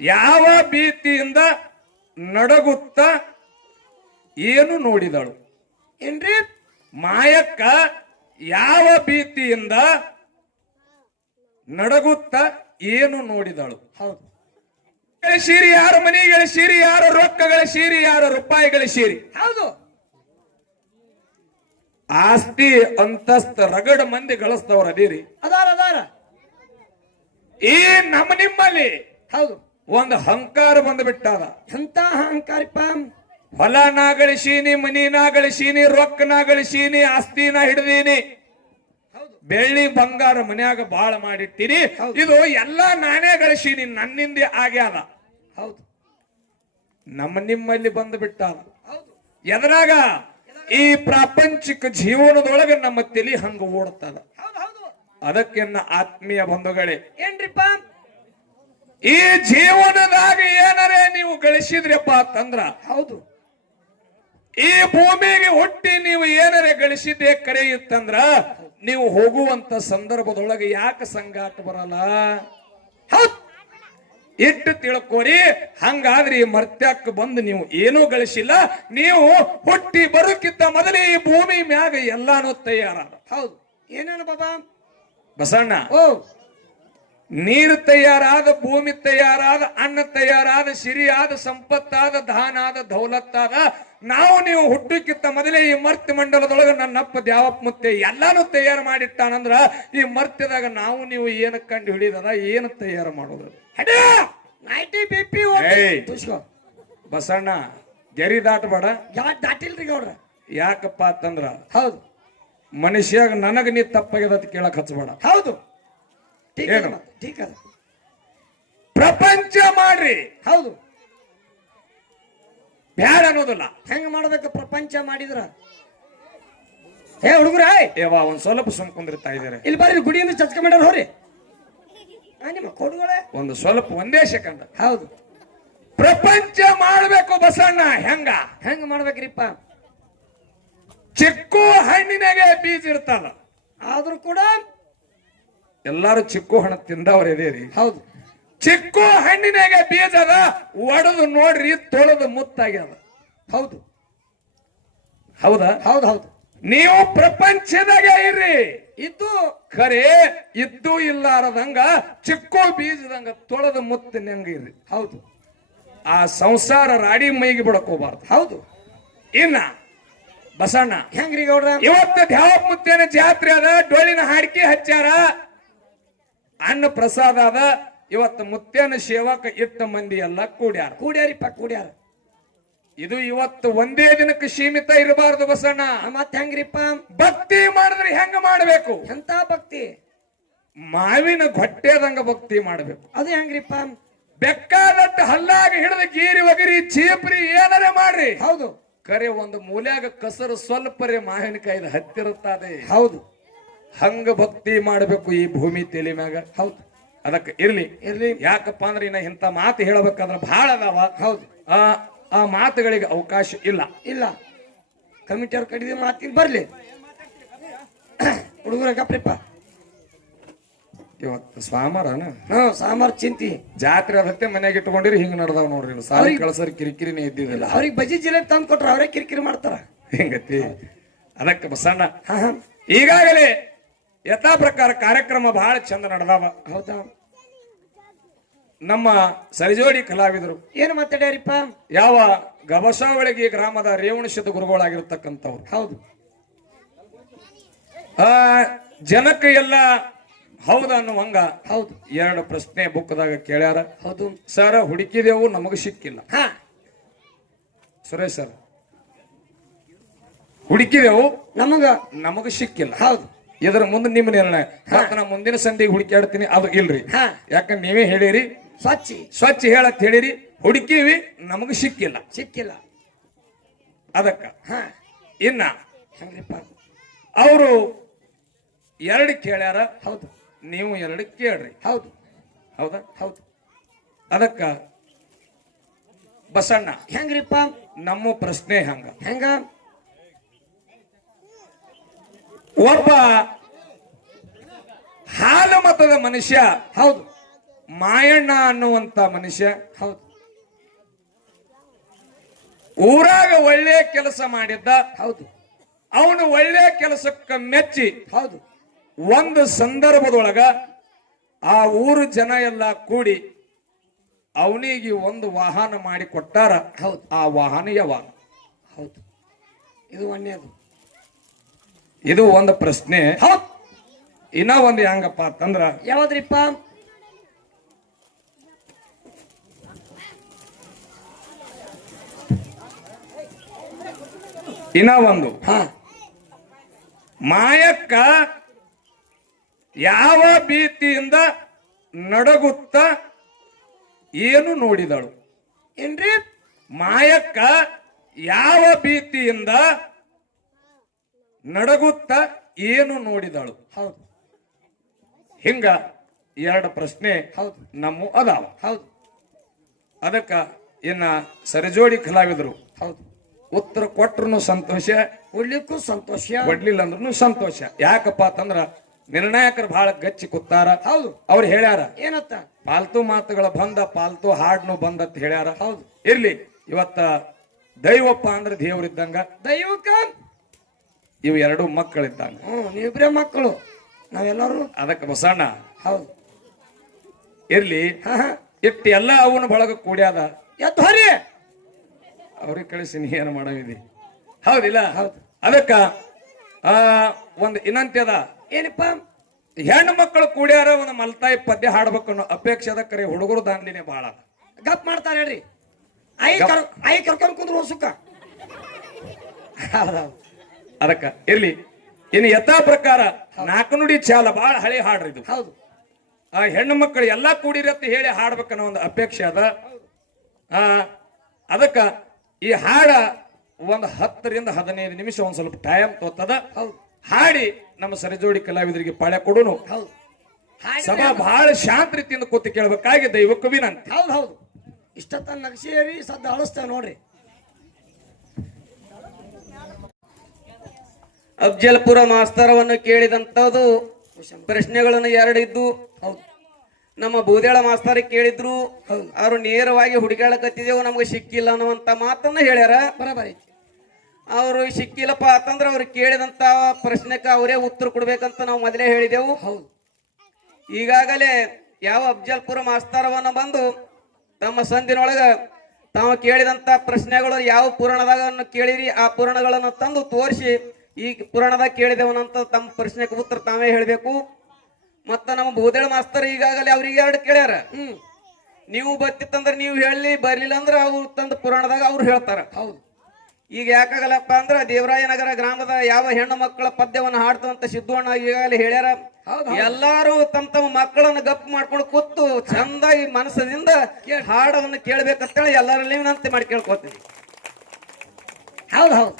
ಯಾವ ಭೀತಿಯಿಂದ ನಡಗುತ್ತ ಏನು ನೋಡಿದಳು. ಏನ್ರಿ? ಮಾಯಕ್ಕ ಯಾವ ಭೀತಿಯಿಂದ ನಡಗುತ್ತ ಏನು ನೋಡಿದಳು. ಹೌದು. ಸೀರಿ ಯಾರು ಮನೆಗಳ ಸೀರಿ ಯಾರು ರೊಕ್ಕಗಳ ಸೀರಿ ಯಾರು ರೂಪಾಯಿಗಳ ಸೀರಿ ಹೌದು. ಆಸ್ತಿ ಅಂತಸ್ತ ರಗಡ ಮಂದಿ ಗಳಿಸ್ತವ್ರ ಅದೀರಿ. ಅದಾರ ಅದಾರ. ಈ ನಮ್ಮ ನಿಮ್ಮಲ್ಲಿ ಹೌದು. ಒಂದು ಹಂಕಾರ ಬಂದು ಬಿಟ್ಟಾದ ಎಂತ ಅಹಂಕಾರಿಪ್ಪ ಹೊಲ ನಾ ಗಳಿಸೀನಿ ಮನಿ ನಾ ಗಳಿಸೀನಿ ರೊಕ್ಕ ನಾ ಗಳಿಸೀನಿ ಆಸ್ತಿನ ಹಿಡ್ದೀನಿ. ಬೆಳ್ಳಿ ಬಂಗಾರ ಮನ್ಯಾಗ ಬಾಳ ಮಾಡಿಟ್ಟಿರಿ. ಇದು ಎಲ್ಲಾ ನಾನೇ ಗಳಿಸೀನಿ ನನ್ನಿಂದ ಆಗ್ಯಾದ ಹೌದು. ನಮ್ಮ ನಿಮ್ಮಲ್ಲಿ ಬಂದು ಬಿಟ್ಟಾದ ಹೌದು. ಎದ್ರಾಗ ಈ ಪ್ರಾಪಂಚಿಕ ಜೀವನದೊಳಗೆ ನಮ್ಮ ತಲಿ ಹಂಗ ಓಡ್ತದ. ಅದಕ್ಕೆ ಆತ್ಮೀಯ ಬಂಧುಗಳೇ ಏನ್ರಿಪ್ಪ? ಈ ಜೀವನದಾಗ ಏನರೇ ನೀವು ಗಳಿಸಿದ್ರಪ್ಪ ಅಂತಂದ್ರ ಹೌದು. ಈ ಭೂಮಿಗೆ ಹುಟ್ಟಿ ನೀವು ಏನರೇ ಗಳಿಸಿದ್ದೆ ಕರೆ ಇತ್ತಂದ್ರ ನೀವು ಹೋಗುವಂತ ಸಂದರ್ಭದೊಳಗೆ ಯಾಕೆ ಸಂಗಾಟ ಬರಲ್ಲ? ಹೌದು. ಇಟ್ಟು ತಿಳ್ಕೋರಿ ಹಂಗಾದ್ರೆ ಈ ಮರ್ತ್ಯಕ್ಕೆ ಬಂದು ನೀವು ಏನೂ ಗಳಿಸಿಲ್ಲ ನೀವು ಹುಟ್ಟಿ ಬರೋಕ್ಕಿಂತ ಮೊದಲೇ ಈ ಭೂಮಿ ಮ್ಯಾಗ ಎಲ್ಲಾನು ತಯಾರಾದ. ಹೌದು. ಏನೇನು ಬಾಬಾ? ಬಸಣ್ಣ ಓ. ನೀರು ತಯಾರಾದ ಭೂಮಿ ತಯಾರಾದ ಅನ್ನ ತಯಾರಾದ ಸಿರಿಯಾದ ಸಂಪತ್ತಾದ ದಾನಾದ ದೌಲತ್ತಾದ ನಾವು ನೀವು ಹುಟ್ಟಕ್ಕಿಂತ ಮೊದಲೇ ಈ ಮರ್ತ್ಯ ಮಂಡಲದೊಳಗೆ ನನ್ನಪ್ಪ ದ್ಯಾವಪ್ಪ ಮುತ್ತೆ ಎಲ್ಲಾನು ತಯಾರು ಮಾಡಿಟ್ಟಾನಂದ್ರ ಈ ಮರ್ತ್ಯದಾಗ ನಾವು ನೀವು ಏನು ಕಂಡು ಹಿಡಿದದ ಏನು ತಯಾರು ಮಾಡೋದು? ಬಸಣ್ಣ ಗೆರಿ ದಾಟಬೇಡ ಯಾಕೆ ದಾಟಿಲ್ರಿ ಗೌಡ್ರ ಯಾಕಪ್ಪ ಅಂತಂದ್ರ ಹೌದು. ಮನುಷ್ಯಾಗ ನನಗ ನೀ ತಪ್ಪಾಗ್ಯದ ಕೇಳಕ್ ಹಚ್ಚಬೇಡ. ಹೌದು. ಟೀಕ್ ಅದ ಪ್ರಪಂಚ ಮಾಡ್ರಿ. ಹೌದು. ಬ್ಯಾಡ ಅನ್ನೋದಿಲ್ಲ. ಹೆಂಗ್ ಮಾಡ್ಬೇಕು ಪ್ರಪಂಚ ಮಾಡಿದ್ರ? ಏ ಹುಡುಗರ ಏವಾ ಒಂದ್ ಸ್ವಲ್ಪ ಸುಮ್ ಕುಂದಿರ್ತಾ ಇದಾರೆ ಇಲ್ಲಿ ಬರ್ರಿ ಗುಡಿಯಿಂದ ಚಚ್ಕ ಮಾಡ್ಯಾರ ಹೋರಿ ಆ, ನಿಮ್ಮ ಕೊಡುಗಳೇ. ಒಂದು ಸ್ವಲ್ಪ ಒಂದೇ ಸೆಕೆಂಡ್. ಹೌದು. ಪ್ರಪಂಚ ಮಾಡಬೇಕು ಬಸಣ್ಣ ಹೆಂಗ? ಹೆಂಗ್ ಮಾಡ್ಬೇಕ್ರಿಪ್ಪ? ಚಿಕ್ಕು ಹಣ್ಣಿನಾಗೆ ಬೀಜ ಇರ್ತಲ್ಲ ಆದ್ರೂ ಕೂಡ ಎಲ್ಲಾರು ಚಿಕ್ಕು ಹಣ್ಣು ತಿಂದವ್ರ ಇದೇರಿ ಹೌದು. ಚಿಕ್ಕು ಹಣ್ಣಿನಾಗ ಬೀಜ ಅದ ಒಡೆದು ನೋಡ್ರಿ ತೊಳೆದು ಮುತ್ತಾಗ್ಯದ. ಹೌದು. ಹೌದಾ? ಹೌದು ಹೌದು. ನೀವು ಪ್ರಪಂಚದಾಗೆ ಇರ್ರಿ. ಇದ್ದು ಖರೆ ಇದ್ದು ಇಲ್ಲಾರದಂಗ ಚಿಕ್ಕು ಬೀಜದಂಗ ತೊಳೆದು ಮುತ್ತಿನಂಗ ಇರ್ರಿ. ಹೌದು. ಆ ಸಂಸಾರ ರಾಡಿ ಮೈಗೆ ಬಿಡಕೋಬಾರ್ದು ಹೌದು. ಇನ್ನ ಬಸಣ್ಣ ಹೆಂಗ್ರಿ ಗೌಡ್ರ? ಇವತ್ತು ಧ್ಯಾವ ಮುತ್ತೇನ ಜಾತ್ರೆ ಅದ ಡೊಳ್ಳಿನ ಹಾಡಿಕೆ ಹಚ್ಚಾರ ಅನ್ನ ಪ್ರಸಾದ ಅದ. ಇವತ್ತು ಮುತ್ತೇನ ಸೇವಕ ಇತ್ತ ಮಂದಿ ಎಲ್ಲ ಕೂಡ್ಯಾರ. ಕೂಡ್ಯಾರಿಪ್ಪ ಕೂಡ್ಯಾರ. ಇದು ಇವತ್ತು ಒಂದೇ ದಿನಕ್ಕೆ ಸೀಮಿತ ಇರಬಾರದು ಬಸಣ್ಣ. ಮತ್ ಹೆಂಗ್ರಿಪ್ಪ? ಭಕ್ತಿ ಮಾಡಿದ್ರೆ ಹೆಂಗ ಮಾಡಬೇಕು? ಎಂತ ಭಕ್ತಿ? ಮಾವಿನ ಘೊಟ್ಟೆದಂಗ ಭಕ್ತಿ ಮಾಡಬೇಕು. ಅದು ಹೆಂಗ್ರಿಪ್ಪ? ಬೆಕ್ಕಾದಟ್ಟು ಹಲ್ಲಾಗ ಹಿಡಿದ ಗೀರಿ ಒಗಿರಿ ಚೀಪ್ರಿ ಏನಾರೇ ಮಾಡ್ರಿ. ಹೌದು. ಕರೆ ಒಂದು ಮೂಲ್ಯಾಗ ಕಸರು ಸ್ವಲ್ಪರೇ ಮಾವಿನಕಾಯಿದ ಹತ್ತಿರುತ್ತದೆ. ಹೌದು. ಹಂಗ ಭಕ್ತಿ ಮಾಡಬೇಕು ಈ ಭೂಮಿ ತೇಲಿ ಮ್ಯಾಗ? ಹೌದು. ಅದಕ್ಕೆ ಇರ್ಲಿ. ಇರ್ಲಿ. ಯಾಕಪ್ಪ ಅಂದ್ರೆ ಇನ್ನ ಇಂಥ ಮಾತು ಹೇಳಬೇಕಂದ್ರೆ ಬಹಳ ಅದಾವ. ಹೌದು. ಆ ಆ ಮಾತುಗಳಿಗೆ ಅವಕಾಶ ಇಲ್ಲ. ಇಲ್ಲ. ಕಮಿಟಿ ಅವ್ರ ಕಡಿದ ಮಾತಿನ ಬರ್ಲಿ. ಹುಡುಗರ ಗಪ್ರಿಪ್ಪ. ಇವತ್ತು ಸ್ವಾಮರನ ಹ್ಞೂ ಸಾಮಾರ್ ಚಿಂತಿ. ಜಾತ್ರೆ ಅದಕ್ಕೆ ಮನೆಗೆ ಇಟ್ಕೊಂಡಿರಿ ಹಿಂಗ್ ನಡ್ದಾವ್ ನೋಡ್ರಿ ಇವು. ಸಾರಿ ಕಳ್ಸರ್ ಕಿರಿಕಿರಿನೇ ಇದ್ದಿದ್ದಿಲ್ಲ. ಅವ್ರಿಗೆ ಬಜಿ ಜಿಲ್ಲೆ ತಂದು ಕೊಟ್ರ ಅವರೇ ಕಿರಿಕಿರಿ ಮಾಡ್ತಾರ. ಹಿಂಗತಿ? ಅದಕ್ಕೆ ಬಸಣ್ಣ. ಹಾ ಹಾ. ಈಗಾಗಲೇ ಯಥಾ ಪ್ರಕಾರ ಕಾರ್ಯಕ್ರಮ ಬಹಳ ಚಂದ ನಡೆದವ. ಹೌದಾ? ನಮ್ಮ ಸರಿಜೋಡಿ ಕಲಾವಿದರು. ಏನು ಮಾತಾಡ್ಯಾರಿಪ್ಪ? ಯಾವ ಗಬಸಾವಳಿಗೆ ಗ್ರಾಮದ ರೇವಣಶದ ಗುರುಗಳಾಗಿರ್ತಕ್ಕಂಥವ್ರು. ಹೌದು. ಆ ಜನಕ್ಕೆ ಎಲ್ಲ ಹೌದು ಅನ್ನುವಂಗ ಹೌದು. ಎರಡು ಪ್ರಶ್ನೆ ಬುಕ್ದಾಗ ಕೇಳ್ಯಾರ. ಹೌದು. ಸರ್ ಹುಡುಕಿದೆವು ನಮಗೆ ಸಿಕ್ಕಿಲ್ಲ. ಹಾ. ಸುರೇಶ್ ಸರ್ ಹುಡುಕಿದೆವು ನಮಗ. ನಮಗೆ ಸಿಕ್ಕಿಲ್ಲ. ಹೌದು. ಇದರ ಮುಂದೆ ನಿಮ್ಮ ನಿರ್ಣಯ ಮತ್ತ ನಾ ಮುಂದಿನ ಸಂಧಿಗೆ ಹುಡುಕಾಡ್ತೀನಿ ಅದು ಇಲ್ರಿ. ಹಾ. ಯಾಕಂದ್ರೆ ನೀವೇ ಹೇಳಿರಿ? ಸ್ವಚ್ಛ. ಸ್ವಚ್ಛ ಹೇಳತ್ ಹೇಳಿರಿ ಹುಡುಕಿವಿ ನಮಗ ಸಿಕ್ಕಿಲ್ಲ. ಸಿಕ್ಕಿಲ್ಲ. ಅದಕ್ಕ. ಹಾ. ಇನ್ನ ಅವರು ಎರಡು ಕೇಳ್ಯಾರ. ಹೌದು. ನೀವು ಎರಡು ಕೇಳ್ರಿ. ಹೌದು. ಹೌದಾ? ಹೌದು. ಅದಕ್ಕ ಬಸಣ್ಣ ಹೆಂಗ್ರಿಪ್ಪ? ನಮ್ಮ ಪ್ರಶ್ನೆ ಹಂಗ. ಹೆಂಗ? ಒಬ್ಬ ಹಾಲು ಮತದ ಮನುಷ್ಯ, ಹೌದು. ಮಾಯಣ್ಣ ಅನ್ನುವಂತ ಮನುಷ್ಯ, ಹೌದು. ಊರಾಗ ಒಳ್ಳೆ ಕೆಲಸ ಮಾಡಿದ್ದ, ಹೌದು. ಅವನು ಒಳ್ಳೆ ಕೆಲಸಕ್ಕ ಮೆಚ್ಚಿ, ಹೌದು. ಒಂದು ಸಂದರ್ಭದೊಳಗ ಆ ಊರು ಜನ ಎಲ್ಲ ಕೂಡಿ ಅವನಿಗೆ ಒಂದು ವಾಹನ ಮಾಡಿ ಕೊಟ್ಟಾರ, ಹೌದು. ಆ ವಾಹನ ಯಾವ ಹೌದು. ಇದು ಒಂದೇದು ಇದು ಒಂದು ಪ್ರಶ್ನೆ. ಇನ್ನ ಒಂದು ಹೆಂಗಪ್ಪ ಅಂತಂದ್ರ? ಯಾವ್ದ್ರಿಪ್ಪ? ಇನ್ನ ಒಂದು. ಹಾ. ಮಾಯಕ್ಕ ಯಾವ ಭೀತಿಯಿಂದ ನಡಗುತ್ತ ಏನು ನೋಡಿದಳು? ಏನ್ರಿ? ಮಾಯಕ್ಕ ಯಾವ ಭೀತಿಯಿಂದ ನಡಗುತ್ತ ಏನು ನೋಡಿದಳು? ಹೌದು. ಹಿಂಗ ಎರಡು ಪ್ರಶ್ನೆ ಹೌದು. ನಮ್ಮ ಅದಾವ. ಹೌದು. ಅದಕ್ಕ ಇನ್ನ ಸರಿಜೋಡಿ ಕಲಾವಿದರು. ಹೌದು. ಉತ್ತರ ಕೊಟ್ರು ಸಂತೋಷ ಕೊಡ್ಲಿಕ್ಕೂ ಸಂತೋಷ. ಕೊಡ್ಲಿಲ್ಲ ಅಂದ್ರೂ ಸಂತೋಷ. ಯಾಕಪ್ಪ ಅಂತಂದ್ರ ನಿರ್ಣಾಯಕರು ಬಹಳ ಗಚ್ಚಿ ಕೂತಾರ. ಹೌದು. ಅವ್ರು ಹೇಳ್ಯಾರ ಏನತ್ತ? ಪಾಲ್ತು ಮಾತುಗಳ ಬಂದ ಪಾಲ್ತು ಹಾಡ್ನು ಬಂದ ಅಂತ ಹೇಳ್ಯಾರ. ಹೌದು. ಇರ್ಲಿ ಇವತ್ತ ದೈವಪ್ಪ ಅಂದ್ರೆ ದೇವ್ರಿದ್ದಂಗ. ದೈವಕ್ಕ ಇವು ಎರಡು ಮಕ್ಕಳಿದ್ದಂಗ. ಹ್ಞೂ ನೀವಿಬ್ರೇ ಮಕ್ಕಳು. ನಾವೆಲ್ಲರೂ ಅದಕ್ಕೆ ಬಸಣ್ಣ ಹೌದು. ಇರ್ಲಿ. ಹಾ ಹಾ. ಇಟ್ಟು ಎಲ್ಲ ಅವನ ಬಳಗ ಕೂಡ್ಯಾದ ಎದ್ದು ಹೊರಿ ಅವ್ರಿಗೆ ಕಳಿಸಿ ನೀ ಏನು ಮಾಡವಿದಿ ಹೌದಿಲ್ಲ? ಹೌದು. ಅದಕ್ಕ ಆ ಒಂದು ಇನ್ನಂತ್ಯದ ಏನಪ್ಪ? ಹೆಣ್ಣು ಮಕ್ಕಳು ಕೂಡ್ಯಾರ ಒಂದು ಮಲ್ತಾಯಿ ಪದ್ಯ ಹಾಡ್ಬೇಕು ಅನ್ನೋ ಅಪೇಕ್ಷೆ ಅದ ಕರೆ ಹುಡುಗರು ದಾಂಡ್ಲಿನೇ ಬಹಳ. ಗಪ್ ಮಾಡ್ತಾರೆ ಹೇಳ್ರಿ. ಐ ಕರ್ ಐ ಕರ್ಕೊಂಡ್ ಕುಂದ್ರು ಸುಖ ಹೌದೌದು. ಅದಕ್ಕ ಇರ್ಲಿ. ಇನ್ನು ಯಥಾ ಪ್ರಕಾರ ನಾಲ್ಕು ನುಡಿ ಚಾಲ ಬಹಳ ಹಳೆ ಹಾಡ್ರಿ ಇದು. ಹೌದು. ಆ ಹೆಣ್ಣು ಮಕ್ಕಳು ಎಲ್ಲಾ ಕೂಡಿರತ್ತ ಹೇಳಿ ಹಾಡ್ಬೇಕನ್ನೋ ಒಂದು ಅಪೇಕ್ಷೆ ಅದ. ಆ ಅದಕ್ಕ ಈ ಹಾಡ ಒಂದು ಹತ್ತರಿಂದ ಹದಿನೈದು ನಿಮಿಷ ಒಂದ್ ಸ್ವಲ್ಪ ಟೈಮ್ ತೋತದ. ಹೌದು. ಹಾಡಿ ನಮ್ಮ ಸರಿಜೋಡಿ ಕಲಾವಿದರಿಗೆ ಪಾಳೆ ಕೊಡುನು. ಹೌದು. ಸಭಾ ಬಹಳ ಶಾಂತ ರೀತಿಯಿಂದ ಕೂತು ಕೇಳಬೇಕಾಗಿ ದೈವಕ್ಕೂ ವಿನಂತಿ ಹೌದು ಹೌದು. ಇಷ್ಟತ್ತ ನಗಸೇರಿ ಸದ್ದ ಅಳಿಸ್ತೇವೆ ನೋಡ್ರಿ. ಅಫ್ಜಲ್ಪುರ ಮಾಸ್ತರವನ್ನು ಕೇಳಿದಂಥದ್ದು ಪ್ರಶ್ನೆಗಳನ್ನು ಎರಡಿದ್ದು ಹೌದು. ನಮ್ಮ ಬೂದೇಳ ಮಾಸ್ತರ್ ಕೇಳಿದ್ರು. ಅವರು ನೇರವಾಗಿ ಹುಡುಗಾಡಕತ್ತಿದೆವು ನಮ್ಗೆ ಸಿಕ್ಕಿಲ್ಲ ಅನ್ನುವಂತ ಮಾತನ್ನ ಹೇಳ್ಯಾರ. ಬರಬರಿ ಅವರು ಸಿಕ್ಕಿಲ್ಲಪ್ಪ ಅಂತಂದ್ರೆ ಅವ್ರು ಕೇಳಿದಂತ ಪ್ರಶ್ನೆಗೆ ಅವರೇ ಉತ್ತರ ಕೊಡ್ಬೇಕಂತ ನಾವು ಮೊದಲೇ ಹೇಳಿದೆವು. ಹೌದು. ಈಗಾಗಲೇ ಯಾವ ಅಫ್ಜಲ್ಪುರ ಮಾಸ್ತರವನ್ನು ಬಂದು ತಮ್ಮ ಸಂದಿನೊಳಗ ತಾವು ಕೇಳಿದಂತ ಪ್ರಶ್ನೆಗಳು ಯಾವ ಪುರಾಣದಾಗ ಕೇಳಿರಿ ಆ ಪುರಾಣಗಳನ್ನು ತಂದು ತೋರಿಸಿ ಈ ಪುರಾಣದಾಗ ಕೇಳಿದೆವನಂತ ತಮ್ಮ ಪ್ರಶ್ನೆಗೆ ಉತ್ತರ ತಾವೇ ಹೇಳಬೇಕು. ಮತ್ತ ನಮ್ಮ ಭೂದೇಳ ಮಾಸ್ತರ್ ಈಗಾಗಲೇ ಅವ್ರಿಗೆ ಎರಡು ಕೇಳ್ಯಾರ. ಹ್ಮ್. ನೀವು ಬರ್ತಿತ್ತಂದ್ರೆ ನೀವು ಹೇಳಿ ಬರ್ಲಿಲ್ಲ ಅಂದ್ರೆ ಅವ್ರು ತಂದ ಪುರಾಣದಾಗ ಅವ್ರು ಹೇಳ್ತಾರ. ಹೌದು. ಈಗ ಯಾಕಾಗಲ್ಲಪ್ಪ ಅಂದ್ರೆ ದೇವರಾಯನಗರ ಗ್ರಾಮದ ಯಾವ ಹೆಣ್ಣು ಮಕ್ಕಳ ಪದ್ಯವನ್ನು ಹಾಡ್ತಂತ ಸಿದ್ದಣ್ಣ ಈಗಾಗಲೇ ಹೇಳ್ಯಾರ. ಹೌದು, ಎಲ್ಲಾರು ತಮ್ಮ ತಮ್ಮ ಮಕ್ಕಳನ್ನ ಗಪ್ ಮಾಡ್ಕೊಂಡು ಕೂತು ಚಂದಾಗಿ ಮನಸ್ಸದಿಂದ ಹಾಡವನ್ನು ಕೇಳ್ಬೇಕಂತೇಳಿ ಎಲ್ಲರಲ್ಲಿ ವಿನಂತಿ ಮಾಡಿ ಕೇಳ್ಕೊತೀನಿ ಹೌದು ಹೌದು.